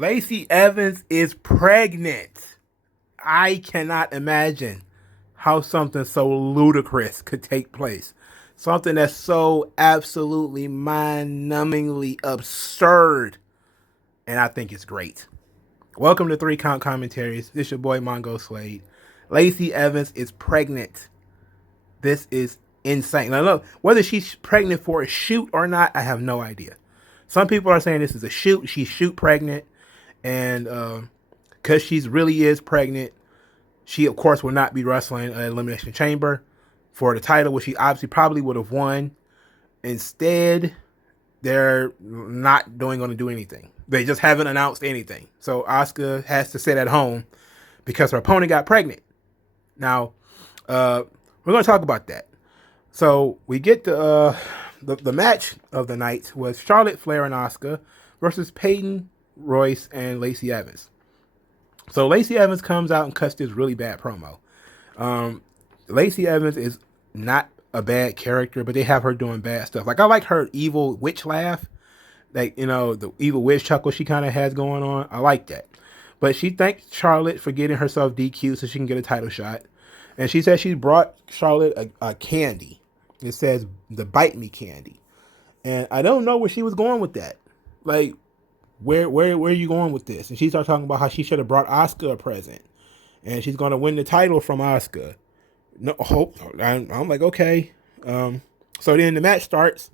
Lacey Evans is pregnant. I cannot imagine how something so ludicrous could take place. Something that's so absolutely mind-numbingly absurd. And I think it's great. Welcome to Three Count Commentaries. This is your boy Mongo Slade. Lacey Evans is pregnant. This is insane. Now, look, whether she's pregnant for a shoot or not, I have no idea. Some people are saying this is a shoot. She's shoot pregnant. And because she really is pregnant, she, of course, will not be wrestling at Elimination Chamber for the title, which she obviously probably would have won. Instead, they're not going to do anything. They just haven't announced anything. So Asuka has to sit at home because her opponent got pregnant. Now, we're going to talk about that. So we get the match of the night was Charlotte Flair and Asuka versus Peyton Royce and Lacey Evans. So Lacey Evans comes out and cuts this really bad promo. Lacey Evans is not a bad character, but they have her doing bad stuff. Like, I like her evil witch laugh. Like, you know, the evil witch chuckle she kind of has going on. I like that. But she thanked Charlotte for getting herself DQ so she can get a title shot. And she said she brought Charlotte a candy. It says the Bite Me candy. And I don't know where she was going with that. Like, where are you going with this? And she started talking about how she should have brought Asuka a present. And she's going to win the title from Asuka. No, hope. I'm like, okay. So then the match starts.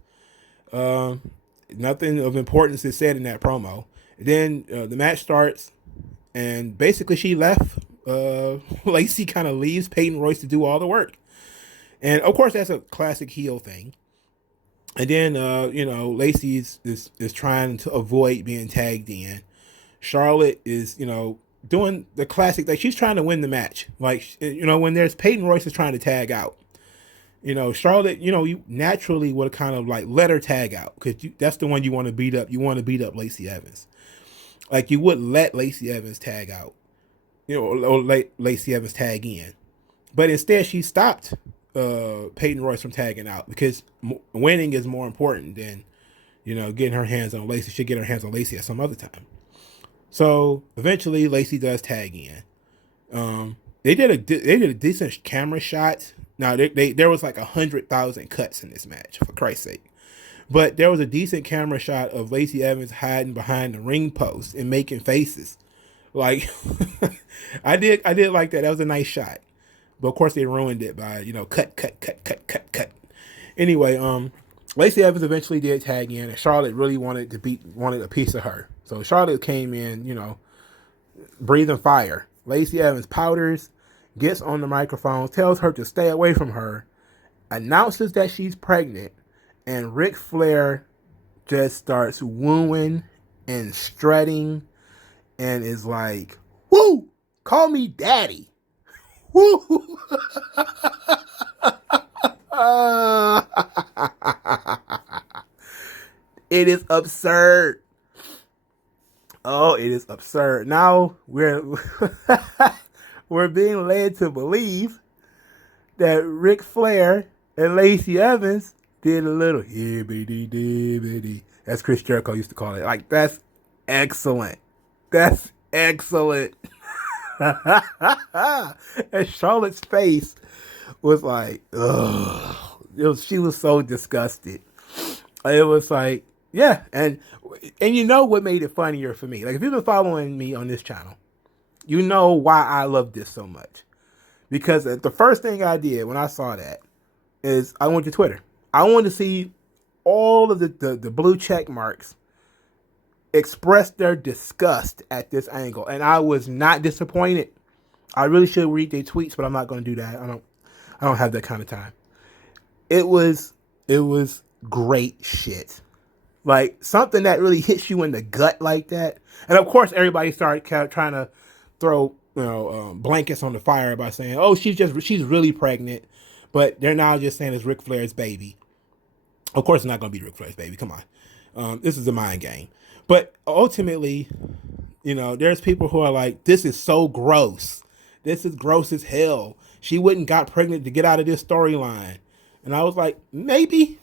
Nothing of importance is said in that promo. Then the match starts. And basically she left. Lacey kind of leaves Peyton Royce to do all the work. And of course, that's a classic heel thing. And then, Lacey is trying to avoid being tagged in. Charlotte is, doing the classic thing. She's trying to win the match. Like, when there's Peyton Royce is trying to tag out. Charlotte, you naturally would kind of like let her tag out because that's the one you want to beat up. You want to beat up Lacey Evans. Like, you wouldn't let Lacey Evans tag out, or Lacey Evans tag in. But instead, she stopped Peyton Royce from tagging out because winning is more important than, getting her hands on Lacey. She'll get her hands on Lacey at some other time. So eventually, Lacey does tag in. They did a decent camera shot. Now there was like 100,000 cuts in this match, for Christ's sake. But there was a decent camera shot of Lacey Evans hiding behind the ring post and making faces. Like, I did like that. That was a nice shot. But of course they ruined it by, cut. Anyway, Lacey Evans eventually did tag in, and Charlotte really wanted a piece of her. So Charlotte came in, breathing fire. Lacey Evans powders, gets on the microphone, tells her to stay away from her, announces that she's pregnant, and Ric Flair just starts wooing and strutting and is like, "Woo! Call me daddy." Woo! It is absurd. Oh, it is absurd. Now we're being led to believe that Ric Flair and Lacey Evans did a little hibbity-dibbity, as Chris Jericho used to call it. Like, that's excellent. That's excellent. And Charlotte's face was like, ugh. She was so disgusted. It was like, yeah. And you know what made it funnier for me? Like, if you've been following me on this channel, you know why I love this so much. Because the first thing I did when I saw that is I went to Twitter. I wanted to see all of the blue check marks express their disgust at this angle. And I was not disappointed. I really should read their tweets, but I'm not going to do that. I don't have that kind of time. It was great shit. Like, something that really hits you in the gut like that. And of course, everybody started trying to throw blankets on the fire by saying, "Oh, she's really pregnant," but they're now just saying it's Ric Flair's baby. Of course, it's not going to be Ric Flair's baby. Come on, this is a mind game. But ultimately, there's people who are like, "This is so gross. This is gross as hell. She wouldn't got pregnant to get out of this storyline." And I was like, maybe,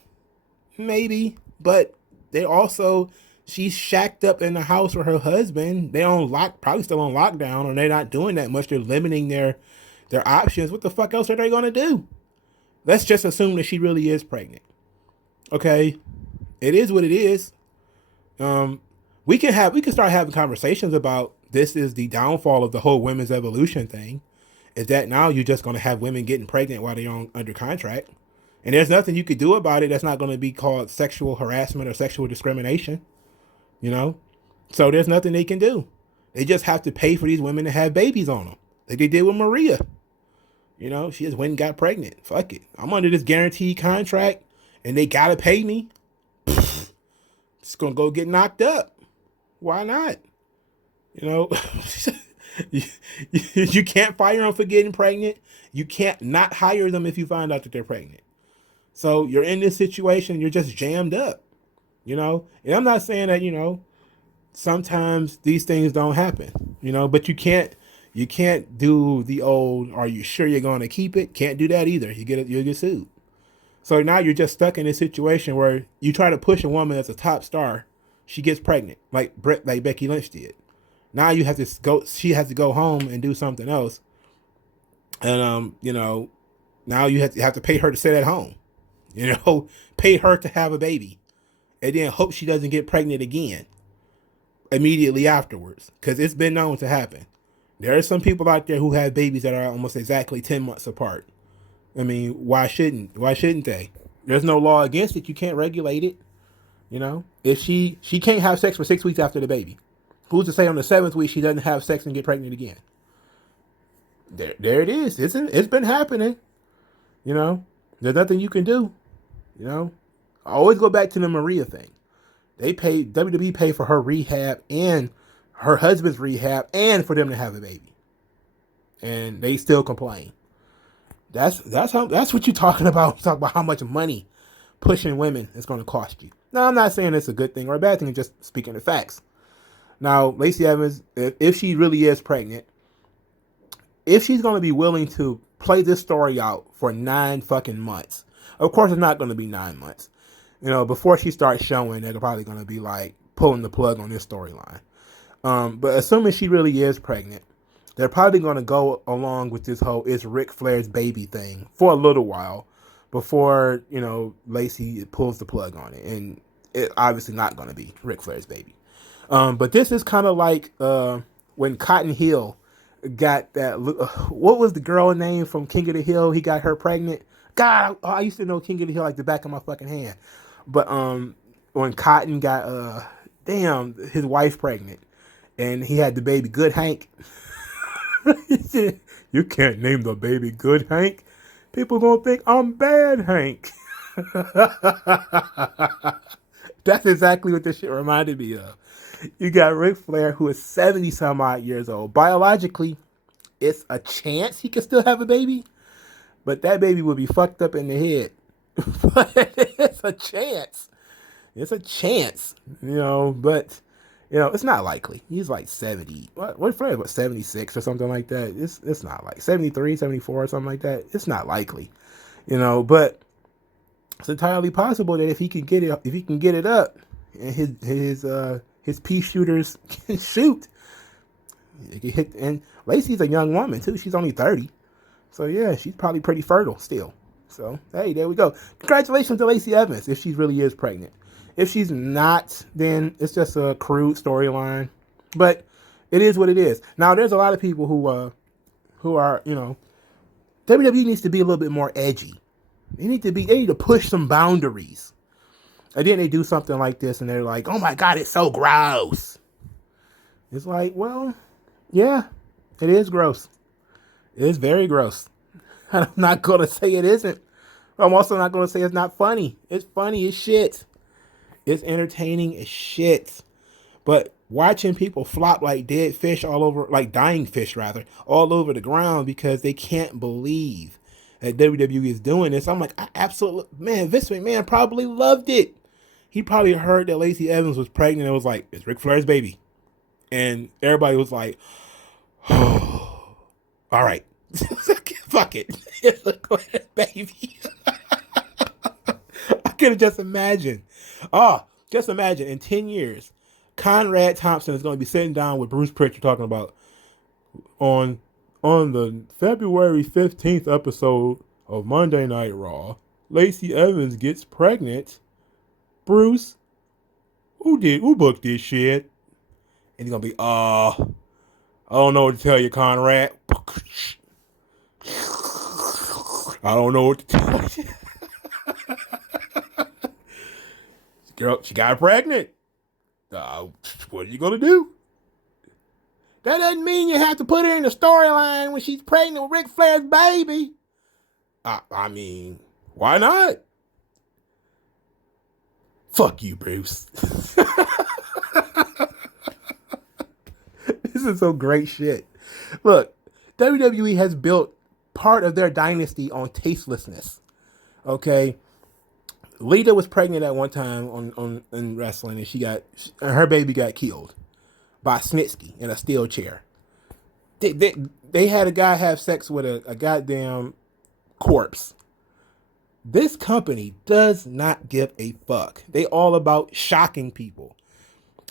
but they also She's shacked up in the house with her husband. They on probably still on lockdown, or they're not doing that much. They're limiting their options. What the fuck else are they gonna do? Let's just assume that she really is pregnant. Okay, it is what it is. Um, we can start having conversations about this is the downfall of the whole women's evolution thing. Is that now you're just gonna have women getting pregnant while they're under contract, and there's nothing you could do about it. That's not going to be called sexual harassment or sexual discrimination. You know, so there's nothing they can do. They just have to pay for these women to have babies on them, like they did with Maria. You know, she just went and got pregnant. Fuck it. I'm under this guaranteed contract and they gotta pay me. Just gonna go get knocked up. Why not? You know, you can't fire them for getting pregnant. You can't not hire them if you find out that they're pregnant. So you're in this situation, you're just jammed up. You know, and I'm not saying that, sometimes these things don't happen, but you can't do the old, are you sure you're going to keep it? Can't do that either. You'll get sued. So now you're just stuck in this situation where you try to push a woman as a top star, she gets pregnant, like Becky Lynch did. Now you have to go, she has to go home and do something else. And, now you have to pay her to sit at home, pay her to have a baby, and then hope she doesn't get pregnant again immediately afterwards, because it's been known to happen. There are some people out there who have babies that are almost exactly 10 months apart. I mean, why shouldn't they? There's no law against it. You can't regulate it. If she can't have sex for 6 weeks after the baby, who's to say on the 7th week she doesn't have sex and get pregnant again? There it is. It's been happening. There's nothing you can do. I always go back to the Maria thing. WWE paid for her rehab and her husband's rehab and for them to have a baby, and they still complain. That's what you're talking about. You talk about how much money pushing women is going to cost you. Now, I'm not saying it's a good thing or a bad thing. I'm just speaking the facts. Now, Lacey Evans, if she really is pregnant, if she's going to be willing to play this story out for 9 fucking months, of course it's not going to be 9 months. Before she starts showing, they're probably going to be like pulling the plug on this storyline. But assuming she really is pregnant, they're probably going to go along with this whole it's Ric Flair's baby thing for a little while before, Lacey pulls the plug on it. And it's obviously not going to be Ric Flair's baby. But this is kind of like when Cotton Hill got that. What was the girl name from King of the Hill? He got her pregnant. God, I used to know King of the Hill like the back of my fucking hand. But when Cotton got his wife pregnant, and he had the baby Good Hank. He said, "You can't name the baby Good Hank. People gonna think I'm Bad Hank." That's exactly what this shit reminded me of. You got Ric Flair, who is 70 some odd years old. Biologically, it's a chance he could still have a baby, but that baby would be fucked up in the head. But it's a chance. It's a chance, but it's not likely. He's like 70. What Flair, 76 or something like that? It's not like 73, 74 or something like that. It's not likely. But it's entirely possible that if he can get it up and his pea shooters can shoot, he can hit. And Lacey's a young woman too. She's only 30. So yeah, she's probably pretty fertile still. So, hey, there we go. Congratulations to Lacey Evans if she really is pregnant. If she's not, then it's just a crude storyline. But it is what it is. Now, there's a lot of people who are, WWE needs to be a little bit more edgy. They need to push some boundaries. And then they do something like this and they're like, oh my God, it's so gross. It's like, well, yeah, it is gross. It is very gross. I'm not going to say it isn't. I'm also not going to say it's not funny. It's funny as shit. It's entertaining as shit. But watching people flop like dead fish all over, like dying fish rather, all over the ground because they can't believe that WWE is doing this. I'm like, I absolutely, man, Vince McMahon probably loved it. He probably heard that Lacey Evans was pregnant and was like, it's Ric Flair's baby. And everybody was like, oh, all right. Fuck it. It's a baby. I could have just imagined. Just imagine in 10 years, Conrad Thompson is going to be sitting down with Bruce Pritchard talking about on the February 15th episode of Monday Night Raw, Lacey Evans gets pregnant. Bruce, who booked this shit? And he's gonna be, I don't know what to tell you, Conrad. I don't know what to tell you. Girl, she got pregnant. What are you gonna do? That doesn't mean you have to put her in the storyline when she's pregnant with Ric Flair's baby. I mean, why not? Fuck you, Bruce. This is some great shit. Look, WWE has built part of their dynasty on tastelessness. Okay? Lita was pregnant at one time in wrestling, and her baby got killed by Snitsky in a steel chair. They had a guy have sex with a goddamn corpse. This company does not give a fuck. They all about shocking people.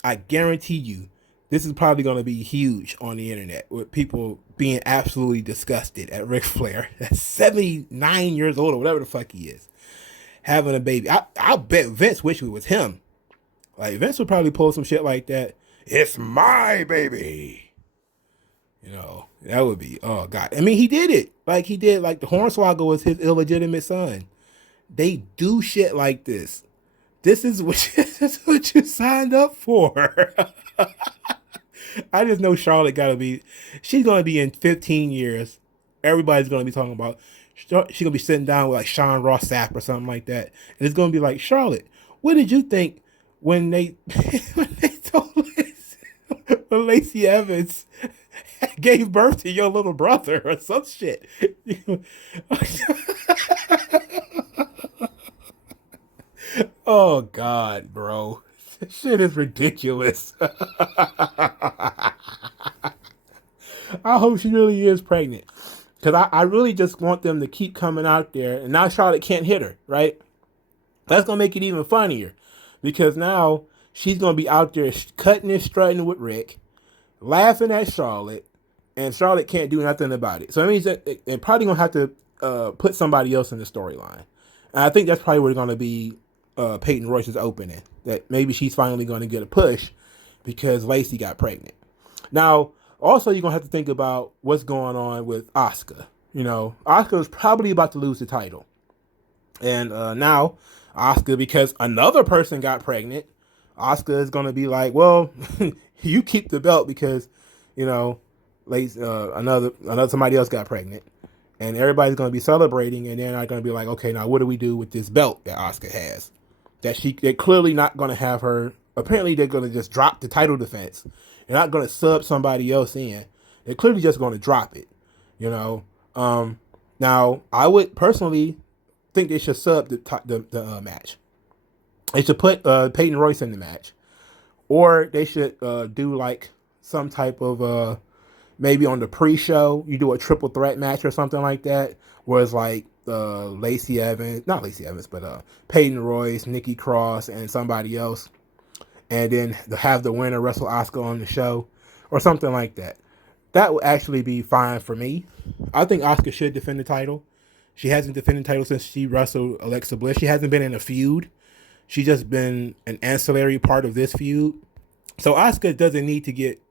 I guarantee you, this is probably going to be huge on the internet with people being absolutely disgusted at Ric Flair at 79 years old or whatever the fuck he is, having a baby. I'll bet Vince wish it was him. Like, Vince would probably pull some shit like that. It's my baby. You know, that would be, oh God. I mean, he did it. Like the Hornswoggle was his illegitimate son. They do shit like this. This is what you signed up for. I just know Charlotte she's going to be in 15 years. Everybody's going to be talking about, she's going to be sitting down with like Sean Ross Sapp or something like that. And it's going to be like, Charlotte, what did you think when they told Lacey Evans gave birth to your little brother or some shit? Oh God, bro. This shit is ridiculous. I hope she really is pregnant. Because I really just want them to keep coming out there. And now Charlotte can't hit her, right? That's going to make it even funnier. Because now she's going to be out there cutting and strutting with Rick, laughing at Charlotte, and Charlotte can't do nothing about it. So that means that they're probably going to have to put somebody else in the storyline. And I think that's probably where it's going to be Peyton Royce's opening. That maybe she's finally going to get a push because Lacey got pregnant. Now, also, you're going to have to think about what's going on with Asuka. You know, Asuka is probably about to lose the title. And now, Asuka, because another person got pregnant, Asuka is going to be like, well, you keep the belt because, you know, another somebody else got pregnant. And everybody's going to be celebrating, and they're not going to be like, okay, now what do we do with this belt that Asuka has? They're clearly not going to have her. Apparently, they're going to just drop the title defense. They're not going to sub somebody else in. They're clearly just going to drop it, you know. Now, I would personally think they should sub the match. They should put Peyton Royce in the match. Or they should do like some type of, maybe on the pre-show, you do a triple threat match or something like that. Where it's like Lacey Evans, not Lacey Evans, but Peyton Royce, Nikki Cross, and somebody else. And then have the winner wrestle Asuka on the show or something like that. That would actually be fine for me. I think Asuka should defend the title. She hasn't defended the title since she wrestled Alexa Bliss. She hasn't been in a feud. She's just been an ancillary part of this feud. So Asuka doesn't need to get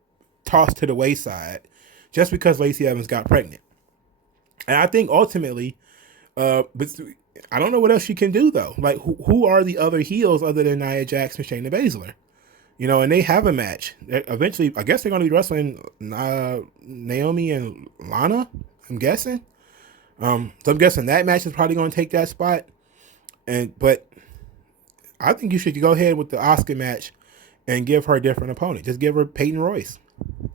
tossed to the wayside just because Lacey Evans got pregnant. And I think ultimately, but I don't know what else she can do though. Like who are the other heels other than Nia Jax and Shayna Baszler? You know, and they have a match. Eventually, I guess they're going to be wrestling Naomi and Lana, I'm guessing. So I'm guessing that match is probably going to take that spot. But I think you should go ahead with the Asuka match and give her a different opponent. Just give her Peyton Royce.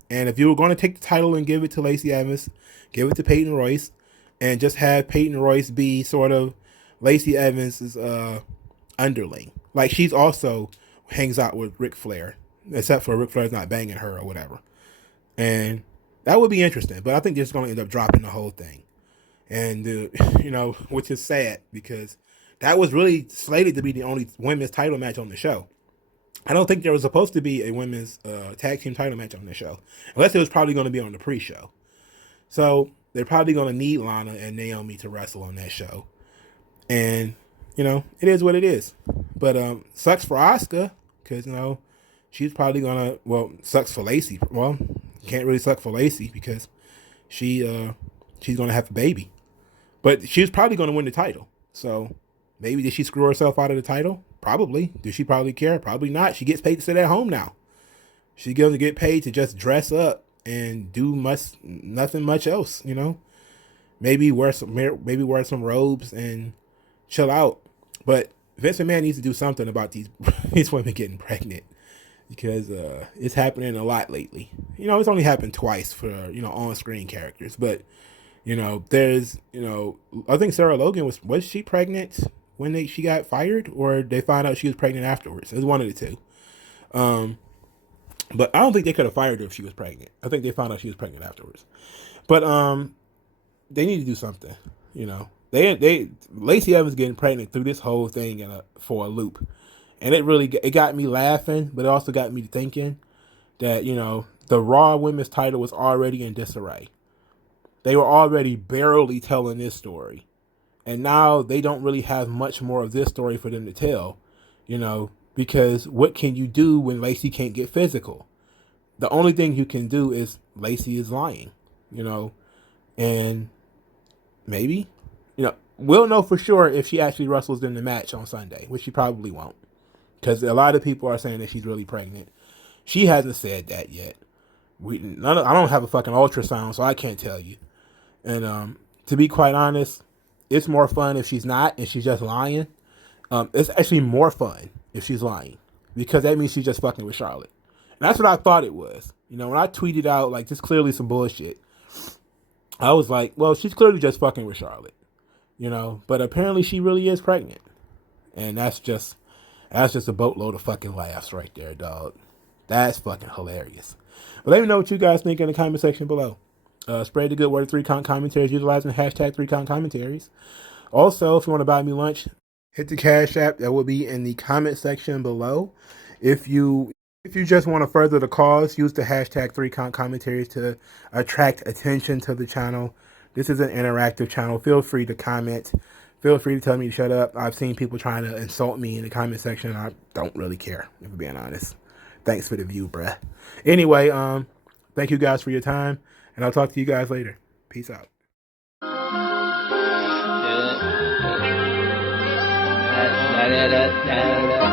And if you were going to take the title and give it to Lacey Evans, give it to Peyton Royce, and just have Peyton Royce be sort of Lacey Evans' underling. Like she's also hangs out with Ric Flair, except for Ric Flair's not banging her or whatever. And that would be interesting, but I think they're just going to end up dropping the whole thing. And, you know, which is sad because that was really slated to be the only women's title match on the show. I don't think there was supposed to be a women's tag team title match on this show, unless it was probably going to be on the pre-show. So they're probably going to need Lana and Naomi to wrestle on that show, and it is what it is. But sucks for Asuka because she's probably gonna. Well, sucks for Lacey. Well, can't really suck for Lacey because she's gonna have a baby, but she's probably gonna win the title. So maybe did she screw herself out of the title? Probably. Does she probably care? Probably not. She gets paid to sit at home now. She goes to get paid to just dress up and do nothing much else. Maybe wear some robes and chill out. But Vince McMahon needs to do something about these women getting pregnant because it's happening a lot lately. It's only happened twice for on-screen characters, but there's I think Sarah Logan was she pregnant when she got fired, or they found out she was pregnant afterwards? It was one of the two. But I don't think they could have fired her if she was pregnant. I think they found out she was pregnant afterwards. But they need to do something. They Lacey Evans getting pregnant through this whole thing for a loop, and it got me laughing, but it also got me thinking that the Raw Women's title was already in disarray. They were already barely telling this story, and now they don't really have much more of this story for them to tell. Because what can you do when Lacey can't get physical? The only thing you can do is Lacey is lying. And maybe. We'll know for sure if she actually wrestles in the match on Sunday, which she probably won't. Because a lot of people are saying that she's really pregnant. She hasn't said that yet. I don't have a fucking ultrasound, so I can't tell you. And to be quite honest, it's more fun if she's not and she's just lying. It's actually more fun if she's lying, because that means she's just fucking with Charlotte. And that's what I thought it was. When I tweeted out, like, this clearly some bullshit, I was like, well, she's clearly just fucking with Charlotte. But apparently she really is pregnant. And that's just a boatload of fucking laughs right there, dog. That's fucking hilarious. But let me know what you guys think in the comment section below. Spread the good word of 3Count Commentaries utilizing the hashtag 3Count Commentaries. Also, if you want to buy me lunch, hit the Cash App. That will be in the comment section below. If you just want to further the cause, use the hashtag 3Count Commentaries to attract attention to the channel. This is an interactive channel. Feel free to comment. Feel free to tell me to shut up. I've seen people trying to insult me in the comment section, and I don't really care, if I'm being honest. Thanks for the view, bruh. Anyway, thank you guys for your time, and I'll talk to you guys later. Peace out. Da da da da da.